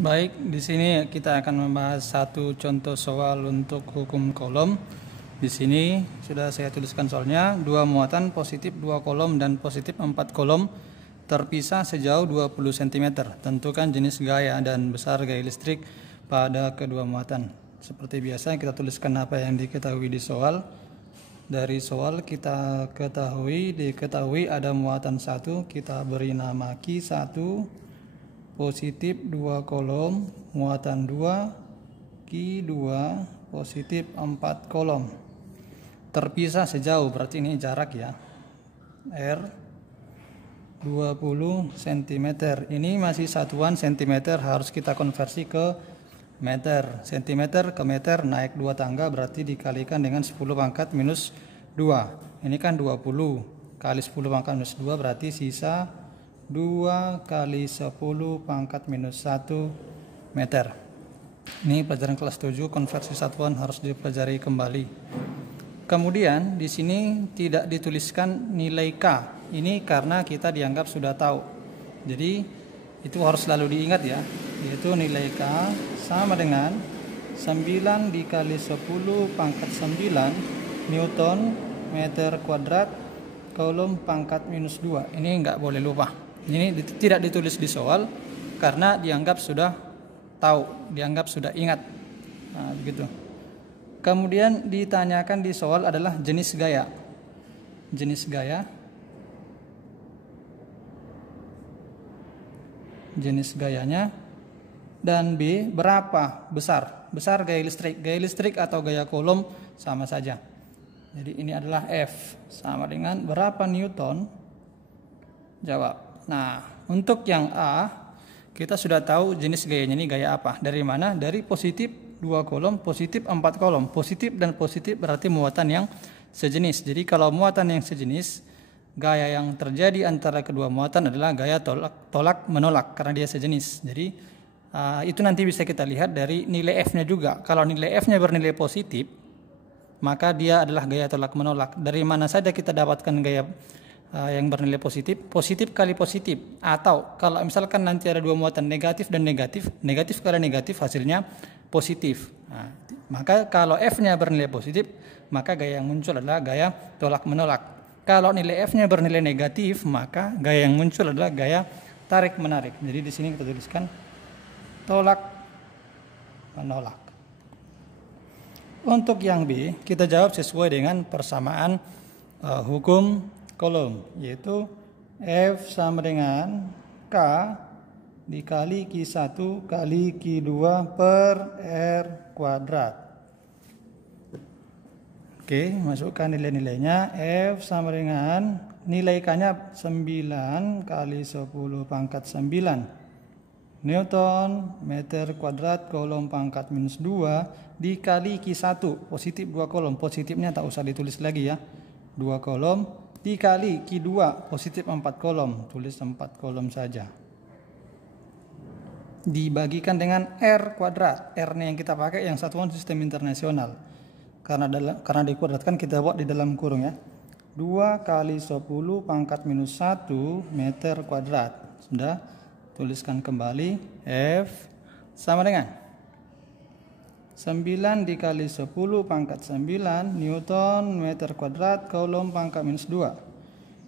Baik, di sini kita akan membahas satu contoh soal untuk hukum kolom. Di sini sudah saya tuliskan soalnya, 2 muatan positif 2 kolom dan positif 4 kolom terpisah sejauh 20 cm. Tentukan jenis gaya dan besar gaya listrik pada kedua muatan. Seperti biasa kita tuliskan apa yang diketahui di soal. Dari soal kita diketahui ada muatan 1, kita beri nama Q1, positif 2 kolom, muatan 2, Q2, positif 4 kolom. Terpisah sejauh, berarti ini jarak ya, R 20 cm. Ini masih satuan cm, harus kita konversi ke meter. Cm ke meter naik 2 tangga, berarti dikalikan dengan 10 pangkat minus 2. Ini kan 20 kali 10 pangkat minus 2, berarti sisa 2 kali 10 pangkat minus 1 meter. Ini pelajaran kelas 7, konversi satuan harus dipelajari kembali. Kemudian di sini tidak dituliskan nilai K. Ini karena kita dianggap sudah tahu. Jadi itu harus selalu diingat ya. Yaitu nilai K sama dengan 9 dikali 10 pangkat 9 Newton meter kuadrat kolom pangkat minus 2. Ini enggak boleh lupa. Ini tidak ditulis di soal karena dianggap sudah tahu, dianggap sudah ingat. Nah, begitu. Kemudian ditanyakan di soal adalah jenis gaya. Jenis gaya. Jenis gayanya. Dan B, berapa besar? Besar gaya listrik. Gaya listrik atau gaya kolom sama saja. Jadi ini adalah F sama dengan berapa Newton? Jawab. Nah, untuk yang A, kita sudah tahu jenis gayanya ini gaya apa. Dari mana? Dari positif 2 kolom, positif 4 kolom. Positif dan positif berarti muatan yang sejenis. Jadi kalau muatan yang sejenis, gaya yang terjadi antara kedua muatan adalah gaya tolak menolak karena dia sejenis. Jadi itu nanti bisa kita lihat dari nilai F-nya juga. Kalau nilai F-nya bernilai positif, maka dia adalah gaya tolak menolak. Dari mana saja kita dapatkan gaya yang bernilai positif? Positif kali positif. Atau kalau misalkan nanti ada dua muatan negatif dan negatif, negatif kali negatif hasilnya positif. Nah, maka kalau F-nya bernilai positif, maka gaya yang muncul adalah gaya tolak menolak. Kalau nilai F-nya bernilai negatif, maka gaya yang muncul adalah gaya tarik menarik. Jadi di sini kita tuliskan tolak menolak. Untuk yang B, kita jawab sesuai dengan persamaan hukum kolom, yaitu F sama dengan K dikali Q1 kali Q2 per R kuadrat. Oke, masukkan nilai-nilainya. F sama dengan nilai K-nya 9 kali 10 pangkat 9 Newton meter kuadrat kolom pangkat minus 2 dikali Q1, positif 2 kolom, positifnya tak usah ditulis lagi ya, 2 kolom dikali Q2, positif 4 kolom, tulis 4 kolom saja. Dibagikan dengan R kuadrat. R-nya yang kita pakai yang satuan sistem internasional. Karena dikuadratkan kita buat di dalam kurung ya. 2 kali 10 pangkat minus 1 meter kuadrat. Sudah, tuliskan kembali. F sama dengan 9 dikali 10 pangkat 9 Newton meter kuadrat kolom pangkat minus 2.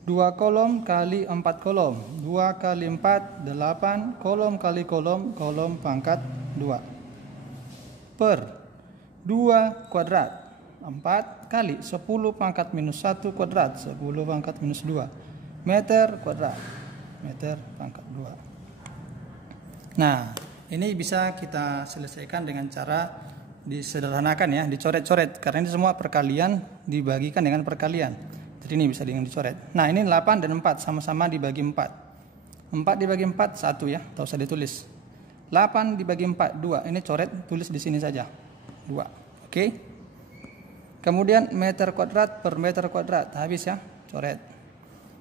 2 kolom kali 4 kolom. 2 kali 4, 8 kolom kali kolom, kolom pangkat 2. Per 2 kuadrat. 4 kali 10 pangkat minus 1 kuadrat. 10 pangkat minus 2. Meter kuadrat. Meter pangkat 2. Nah, ini bisa kita selesaikan dengan cara disederhanakan ya, dicoret-coret. Karena ini semua perkalian dibagikan dengan perkalian. Jadi ini bisa dengan dicoret. Nah, ini 8 dan 4 sama-sama dibagi 4. 4 dibagi 4 1 ya, tak usah ditulis. 8 dibagi 4 2. Ini coret, tulis di sini saja. 2. Oke. Kemudian meter kuadrat per meter kuadrat, habis ya, coret.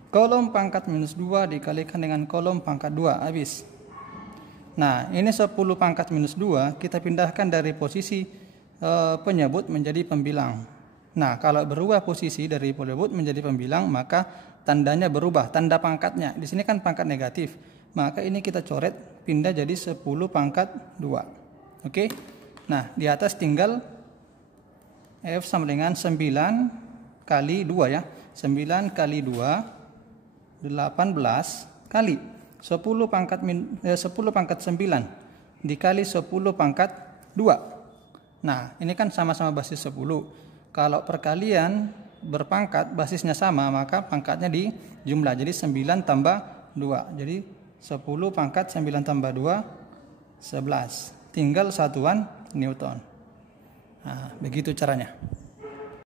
Kolom pangkat minus 2 dikalikan dengan kolom pangkat 2, habis. Nah, ini 10 pangkat minus 2 kita pindahkan dari posisi penyebut menjadi pembilang. Nah, kalau berubah posisi dari penyebut menjadi pembilang, maka tandanya berubah, tanda pangkatnya. Di sini kan pangkat negatif. maka ini kita coret, pindah jadi 10 pangkat 2. Oke. Nah, di atas tinggal F sama dengan 9 kali 2 ya. 9 kali 2, 18 kali 10 pangkat 9 dikali 10 pangkat 2. Nah, ini kan sama-sama basis 10. Kalau perkalian berpangkat basisnya sama, maka pangkatnya dijumlah. Jadi 9 tambah 2. Jadi 10 pangkat 9 tambah 2, 11. Tinggal satuan Newton. Nah, begitu caranya.